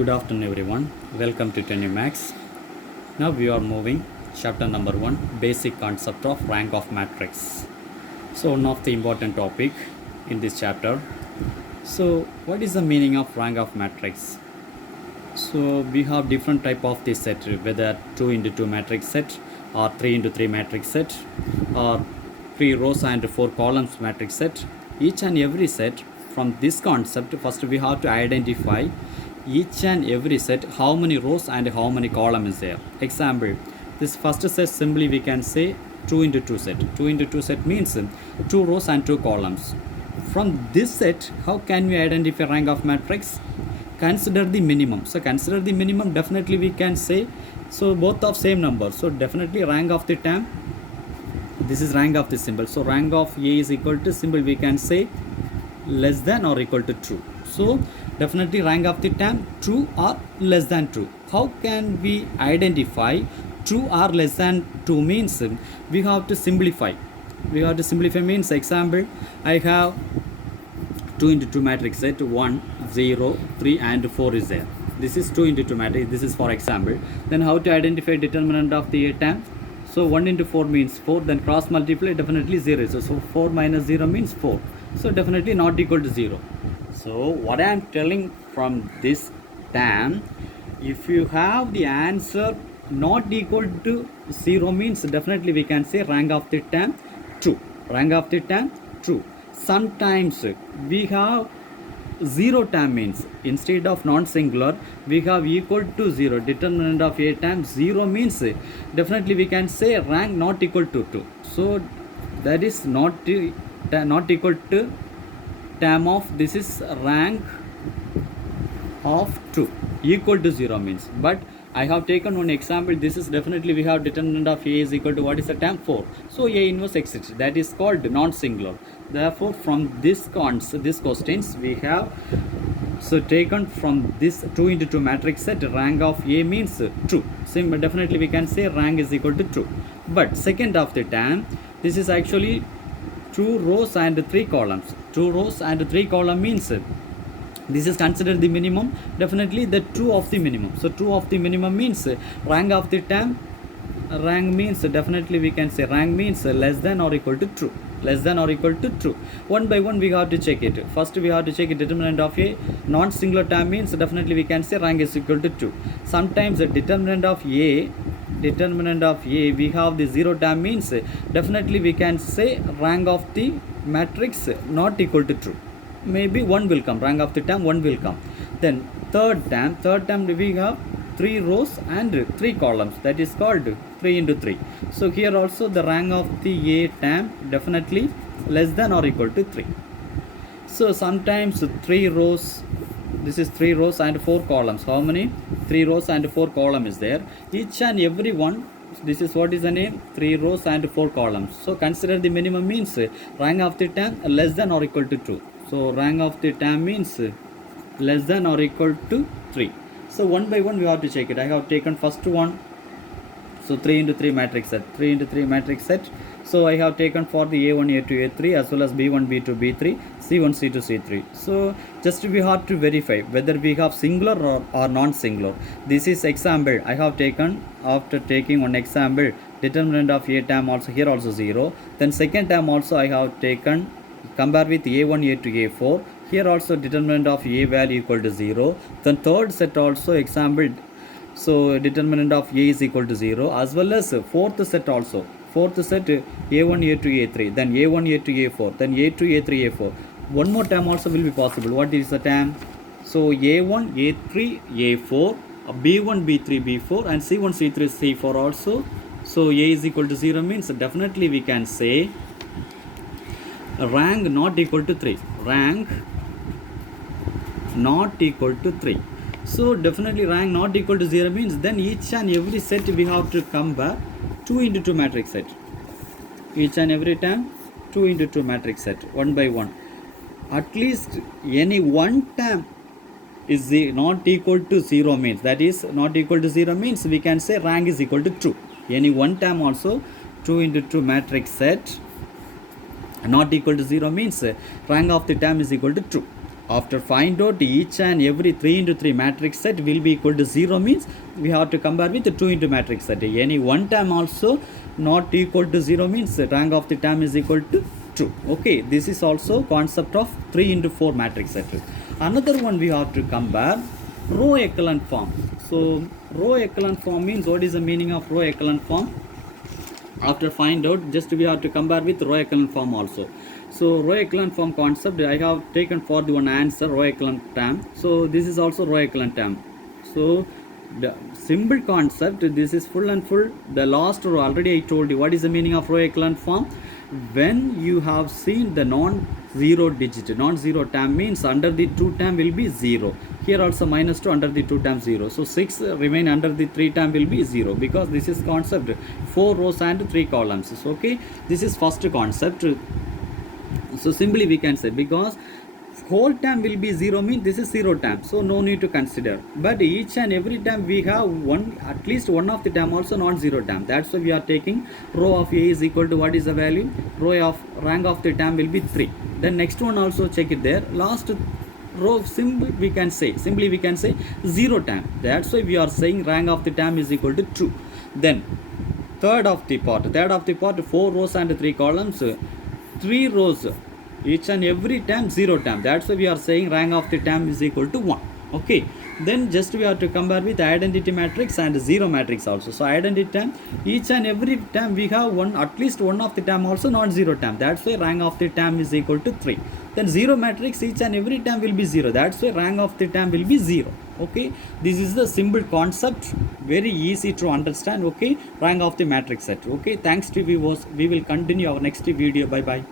Good afternoon, everyone. Welcome to Tenure Max. Now we are moving chapter number 1, basic concept of rank of matrix. So one of the important topic in this chapter. So what is the meaning of rank of matrix? So we have different type of this set, whether 2 into 2 matrix set or 3 into 3 matrix set or 3 rows and 4 columns matrix set. Each and every set, from this concept, first we have to identify each and every set how many rows and how many columns is there. Example, this first set simply we can say 2 into 2 set. 2 into 2 set means 2 rows and 2 columns. From this set, how can we identify rank of matrix? Consider the minimum. So consider the minimum, definitely we can say, so both of same number. So definitely rank of the term, this is rank of the symbol. So rank of A is equal to symbol, we can say less than or equal to true. So definitely rank of the term true or less than true. How can we identify true or less than true? Means we have to simplify. We have to simplify means, example, I have 2 into 2 matrix set, 1, 0, 3 and 4 is there. This is 2 into 2 matrix, this is for example. Then how to identify determinant of the term? So 1 into 4 means 4, then cross multiply, definitely 0. So 4 minus 0 means 4. So definitely not equal to 0. So what I am telling from this term, if you have the answer not equal to 0 means definitely we can say rank of the term true. Rank of the term true. Sometimes we have 0 term means instead of non-singular we have equal to 0. Determinant of a term 0 means definitely we can say rank not equal to 2. So that is not equal to term of, this is rank of 2 equal to 0 means. But I have taken one example. This is definitely we have determinant of A is equal to what is the term 4. So A inverse etc. That is called non-singular. Therefore from this questions we have taken from this 2 into 2 matrix set, rank of A means true. So definitely we can say rank is equal to true. But second of the term, this is actually 2 rows and 3 columns. 2 rows and 3 columns means this is considered the minimum, definitely the true of the minimum. So true of the minimum means rank of the term, rank means definitely we can say rank means less than or equal to true. Less than or equal to true. One by one we have to check it. First we have to check it, determinant of a non-singular term means definitely we can say rank is equal to true. Sometimes the determinant of a we have the 0 term means definitely we can say rank of the matrix not equal to true. Maybe 1 will come, rank of the term 1 will come. Then third term we have 3 rows and 3 columns, that is called 3 into 3. So here also the rank of the A term definitely less than or equal to 3. So sometimes 3 rows, this is 3 rows and 4 columns. How many? 3 rows and 4 columns is there. Each and every one, this is what is the name? 3 rows and 4 columns. So consider the minimum means rank of the term less than or equal to 2. So rank of the term means less than or equal to 3. So one by one we have to check it. I have taken first one. So 3 into 3 matrix set. 3 into 3 matrix set. So I have taken for the A1, A2, A3 as well as B1, B2, B3, C1, C2, C3. So just we have to verify whether we have singular or non-singular. This is example. I have taken, after taking one example, determinant of A term also here also 0. Then second term also I have taken, compare with A1, A2, A4. Here also determinant of A value equal to 0. Then third set also example, so determinant of A is equal to 0, as well as fourth set also. Fourth set A1, A2, A3, then A1, A2, A4, then A2, A3, A4. One more term also will be possible. What is the term? So A1, A3, A4, B1, B3, B4 and C1, C3, C4 also. So A is equal to 0 means definitely we can say rank not equal to 3. Rank not equal to 3. So definitely rank not equal to 0 means then each and every set we have to compare 2 into 2 matrix set. Each and every time 2 into 2 matrix set, one by one. At least any one term is not equal to 0 means, that is not equal to 0 means we can say rank is equal to true. Any one term also 2 into 2 matrix set not equal to 0 means rank of the term is equal to true. After find out each and every 3 into 3 matrix set will be equal to 0 means we have to compare with the 2 into matrix set. Any one term also not equal to 0 means the rank of the term is equal to true. Okay, this is also concept of 3 into 4 matrix set. Another one we have to compare row echelon form. So row echelon form means, what is the meaning of row echelon form? After find out, just we have to compare with row echelon form also. So row echelon form concept I have taken for the one answer, row echelon term. So this is also row echelon term. So the simple concept, this is full and full. The last row already I told you what is the meaning of row echelon form. When you have seen the non-zero digit, non-zero term means under the 2 term will be 0. Here also minus 2, under the 2 term 0. So 6 remain under the 3 term will be 0, because this is concept 4 rows and 3 columns. Okay, this is first concept. So simply we can say, because whole term will be 0 means this is 0 term, so no need to consider. But each and every term we have one, at least one of the term also non-zero term. That's why we are taking row of A is equal to, what is the value? Row of rank of the term will be 3. Then next one also check it there. Last row simply we can say 0 term. That's why we are saying rank of the term is equal to true. Then third of the part 4 rows and 3 columns, 3 rows, each and every term 0 term. That's why we are saying rank of the term is equal to 1. Okay, then just we have to compare with identity matrix and zero matrix also. So identity term, each and every term we have one, at least one of the term also non-zero term. That's why rank of the term is equal to 3. Then zero matrix, each and every term will be 0. That's why rank of the term will be 0. Okay, this is the simple concept, very easy to understand. Okay, rank of the matrix set. Okay, thanks to viewers. We will continue our next video. Bye bye.